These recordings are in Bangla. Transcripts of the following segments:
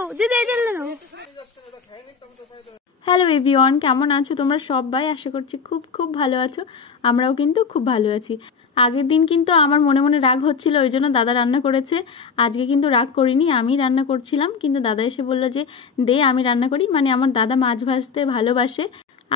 নাও দিদি এটা নাও। হ্যালো এভরিওয়ান, কেমন আছো তোমরা সবাই? আশা করছি খুব খুব ভালো আছো। আমরাও কিন্তু খুব ভালো আছি। আগের দিন কিন্তু আমার মনে মনে রাগ হচ্ছিল, ওই জন্য দাদা রান্না করেছে। আজকে কিন্তু রাগ করিনি, আমি রান্না করছিলাম, কিন্তু দাদা এসে বললো যে দে আমি রান্না করি। মানে আমার দাদা মাছ ভাজতে ভালোবাসে।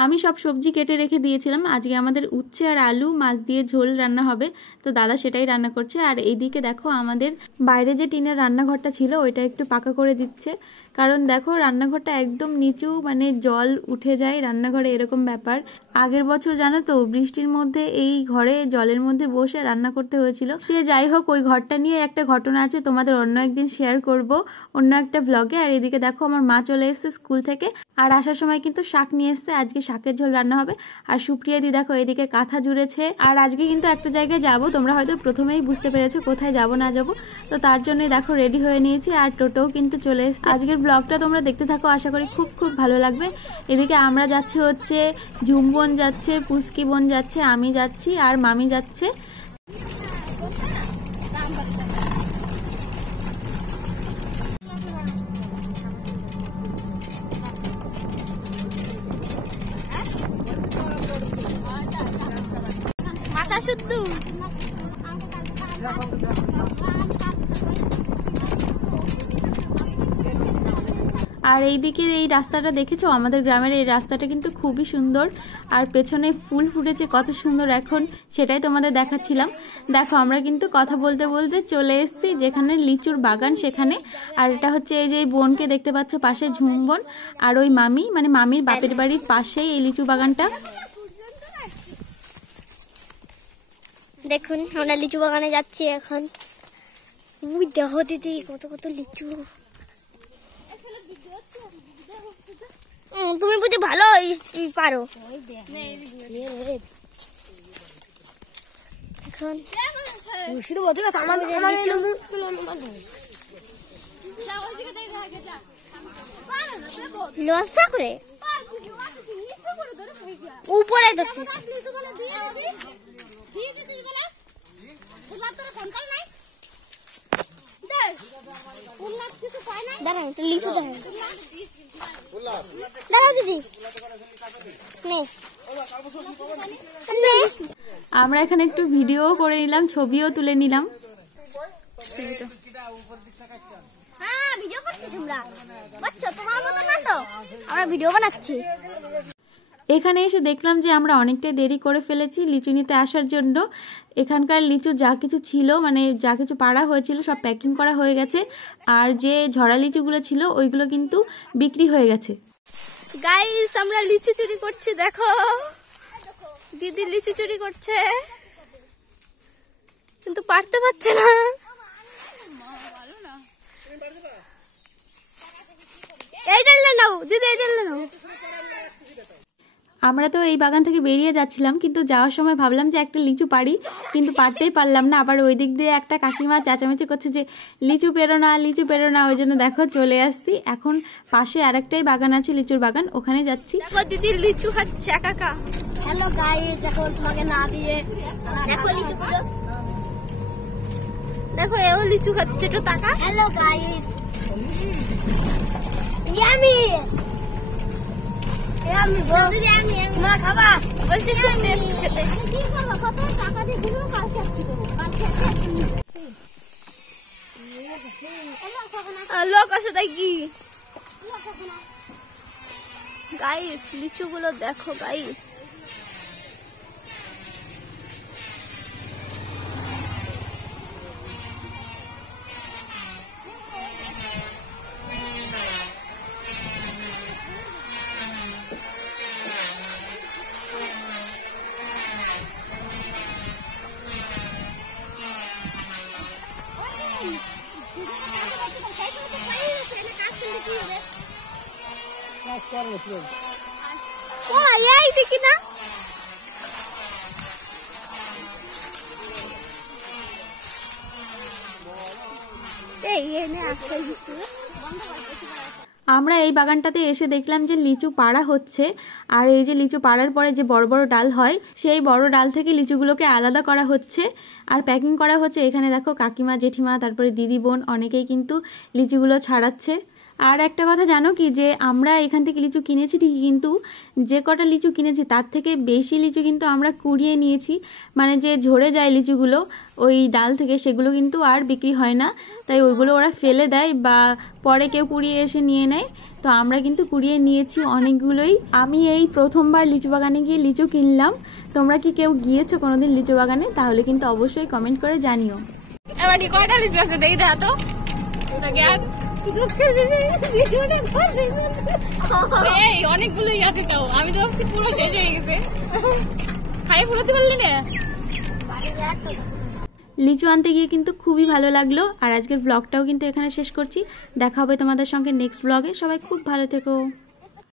আমি সব সবজি কেটে রেখে দিয়েছিলাম। আজকে আমাদের উচ্ছে আর আলু মাছ দিয়ে ঝোল রান্না হবে, তো দাদা সেটাই রান্না করছে। আর এইদিকে দেখো আমাদের বাইরে যে টিনের রান্নাঘরটা ছিল ওইটা একটু পাকা করে দিচ্ছে, কারণ দেখো রান্নাঘরটা একদম নিচু, মানে জল উঠে যায় রান্নাঘরে, এরকম ব্যাপার। আগের বছর জানো তো বৃষ্টির মধ্যে এই ঘরে জলের মধ্যে বসে রান্না করতে হয়েছিল। সে যাই হোক, ওই ঘরটা নিয়ে একটা ঘটনা আছে, তোমাদের অন্য একদিন শেয়ার করব অন্য একটা ভ্লগে। আর এদিকে দেখো আমার মা চলে এসেছে স্কুল থেকে, আর আসার সময় কিন্তু শাক নিয়ে এসছে। আজকে শাকের ঝোল রান্না হবে। আর সুপ্রিয়া দি দেখো এদিকে কাঁথা জুড়েছে। আর আজকে কিন্তু একটা জায়গায় যাব, তোমরা হয়তো প্রথমেই বুঝতে পেরেছো কোথায় যাব না যাব, তো তার জন্যই দেখো রেডি হয়ে নিয়েছি। আর টোটোও কিন্তু চলে এসছে। আজকের ব্লগটা তোমরা দেখতে থাকো, আশা করি খুব খুব ভালো লাগবে। এদিকে আমরা যাচ্ছি হচ্ছে ঝুমবোন যাচ্ছে, পুস্কি বোন যাচ্ছে, আমি যাচ্ছি আর মামি যাচ্ছে। মাথা শুদ্ধ আর এইদিকে এই রাস্তাটা দেখেছো, আমাদের গ্রামের এই রাস্তাটা কিন্তু খুবই সুন্দর। আর পেছনে ফুল ফুটেছে কত সুন্দর এখন, সেটাই তোমাদের দেখাচ্ছিলাম। দেখো আমরা কিন্তু কথা বলতে বলতে চলে এসেছি যেখানে লিচুর বাগান সেখানে। আর এটা হচ্ছে এই যে বোনকে দেখতে পাচ্ছ পাশে, ঝুমবোন। আর ওই মামি, মানে মামির বাপের বাড়ির পাশেই এই লিচু বাগানটা। দেখুন আমরা লিচু বাগানে যাচ্ছি এখন। উই দেখো দিদি কত কত লিচু। তুমি বুঝি ভালো পারো এখন লজ্জা করে উপরে ধরছে। আমরা এখানে একটু ভিডিও করে নিলাম, ছবিও তুলে নিলাম। আমরা ভিডিও বানাচ্ছি। এখানে এসে দেখলাম যে আমরা অনেকটাই দেরি করে ফেলেছি লিচু নিতে আসার জন্য। এখানকার লিচু যা কিছু ছিল, মানে যা কিছু পাড়া হয়েছিল সব প্যাকিং করা হয়ে গেছে। আর যে ঝরা লিচুগুলো ছিল ওইগুলো কিন্তু বিক্রি হয়ে গেছে। গাইস আমরা লিচু চুরি করছি, দেখো দিদি লিচু চুরি করছে, কিন্তু পারতে পারছে না। এইটা নাও দিদি, এইটা নাও। আমরা তো এই বাগান থেকে বেরিয়ে যাচ্ছিলাম, কিন্তু যাওয়ার সময় ভাবলাম যে একটা লিচু পারি, কিন্তু পারতেই পারলাম না। আবার ওই দিক দিয়ে একটা কাকিমা চেঁচামেচি করছে যে লিচু পেরো না, লিচু পেরো না। ওই জন্য দেখো চলে আসছি। এখন পাশে আরেকটাই বাগান আছে, লিচুর বাগান, ওখানে যাচ্ছি। দেখো দিদি লিচু খাচ্ছে একা একা। হ্যালো গাইস, দেখো তোমাকে না দিয়ে দেখো লিচু গুলো, দেখো এও লিচু খাচ্ছে, তো টাকা। হ্যালো গাইস, ইয়ামি আমি বলতে যে আমি মা খাবা বলছি তো টেস্ট খেতে কি করব, কত টাকা দিয়ে দিব, কালকে আসতে দেবো, কালকে লোক আছে তাই কি। গাইস লিচু গুলো দেখো গাইস, এই দেখি না আমরা এই বাগানটাতে এসে দেখলাম যে লিচু পাড়া হচ্ছে। আর এই যে লিচু পাড়ার পরে যে বড় বড় ডাল হয়, সেই বড় ডাল থেকে লিচুগুলোকে আলাদা করা হচ্ছে আর প্যাকিং করা হচ্ছে। এখানে দেখো কাকিমা, জেঠিমা, তারপরে দিদি, বোন অনেকেই কিন্তু লিচুগুলো ছাড়াচ্ছে। আর একটা কথা জানো কি, যে আমরা এখান থেকে লিচু কিনেছি ঠিকই, কিন্তু যে কটা লিচু কিনেছি তার থেকে বেশি লিচু কিন্তু আমরা কুড়িয়ে নিয়েছি। মানে যে ঝরে যায় লিচুগুলো ওই ডাল থেকে, সেগুলো কিন্তু আর বিক্রি হয় না, তাই ওইগুলো ওরা ফেলে দেয় বা পরে কেউ কুড়িয়ে এসে নিয়ে নেয়। তো আমরা কিন্তু কুড়িয়ে নিয়েছি অনেকগুলোই। আমি এই প্রথমবার লিচু বাগানে গিয়ে লিচু কিনলাম। তোমরা কি কেউ গিয়েছো কোনোদিন লিচু বাগানে? তাহলে কিন্তু অবশ্যই কমেন্ট করে জানিও। এবার কয়টা লিচু আছে দেখি দাও তো। এই অনেকগুলোই আছে তাও, আমি তো ভাবছি পুরো শেষ হয়ে গেছে। খাই ফুরাতে পারলি না। লিচু আনতে গিয়ে কিন্তু খুবই ভালো লাগলো। আর আজকের ব্লগটাও কিন্তু এখানে শেষ করছি। দেখা হবে তোমাদের সঙ্গে নেক্সট ব্লগে। সবাই খুব ভালো থেকো।